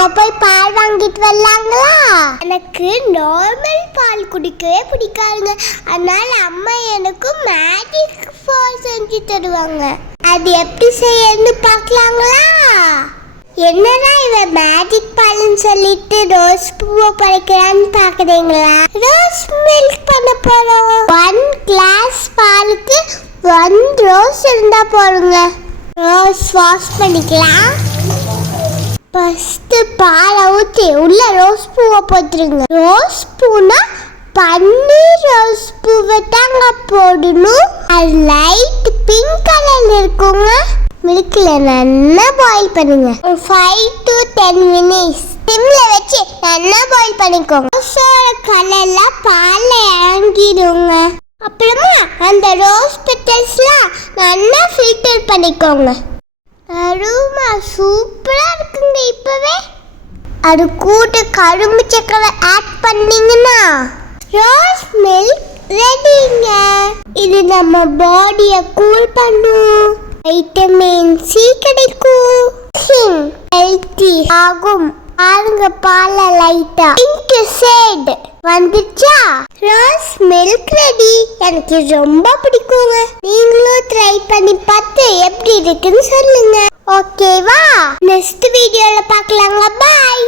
அம்மா போய் பால் வாங்கிட்டு வரலாங்களா? எனக்கு நார்மல் பால் குடிக்கவே பிடிக்காதுங்க. அதனால அம்மா எனக்கு மேஜிக் பால் செஞ்சு தருவாங்க. அது எப்படி செய்யணும்னு பார்க்கலாங்களா? என்னடா இவ மேஜிக் பால்னு சொல்லிட்டு ரோஸ் பூவை பறிக்கிறான்னு பாக்குறீங்களா? ரோஸ் மில்க் பண்ண போறோம். 1 கிளாஸ் பாலுக்கு 1 ரோஸ் இருந்தா போடுங்க. ரோஸ் வாஷ் பண்ணிக்கலாம். ஃபர்ஸ்ட் பாலை ஊற்றி உள்ள ரோஸ் பூவை போட்டுருங்க. ரோஸ் பூனா பன்னீர் ரோஸ் பூவை தாங்க போடணும். அது லைட் பிங்க் கலர்ல இருக்குங்க. மில்க்ல நல்லா பாயில் பண்ணுங்க. 5 to 10 minutes சிம்ல வச்சு நல்லா பாயில் பண்ணிக்கோங்க. ரோஸோட கலர்ல பால்ல இறங்கிடுங்க. அப்புறமா அந்த ரோஸ் பெட்டல்ஸ்லாம் நல்லா ஃபில்டர் பண்ணிக்கோங்க. அருமா சூப்பரா இருக்குங்க. இப்பவே அது கூட கரும்பு சக்கரை ஆட் பண்ணீங்கன்னா ரோஸ் மில்க் ரெடிங்க. இது நம்ம பாடியை கூல் பண்ணும். வைட்டமின் சி கிடைக்கும். ஹெல்த்தி ஆகும். பாருங்க பால லைட்டா பிங்க் ஷேட் வந்துச்சா? Rose milk ready. எனக்கு ரொம்ப பிடிக்குங்க. நீங்களும் ட்ரை பண்ணி பார்த்து எப்படி இருக்குன்னு சொல்லுங்க. ஓகேவா? நெக்ஸ்ட் வீடியோல பார்க்கலாங்க. பாய்.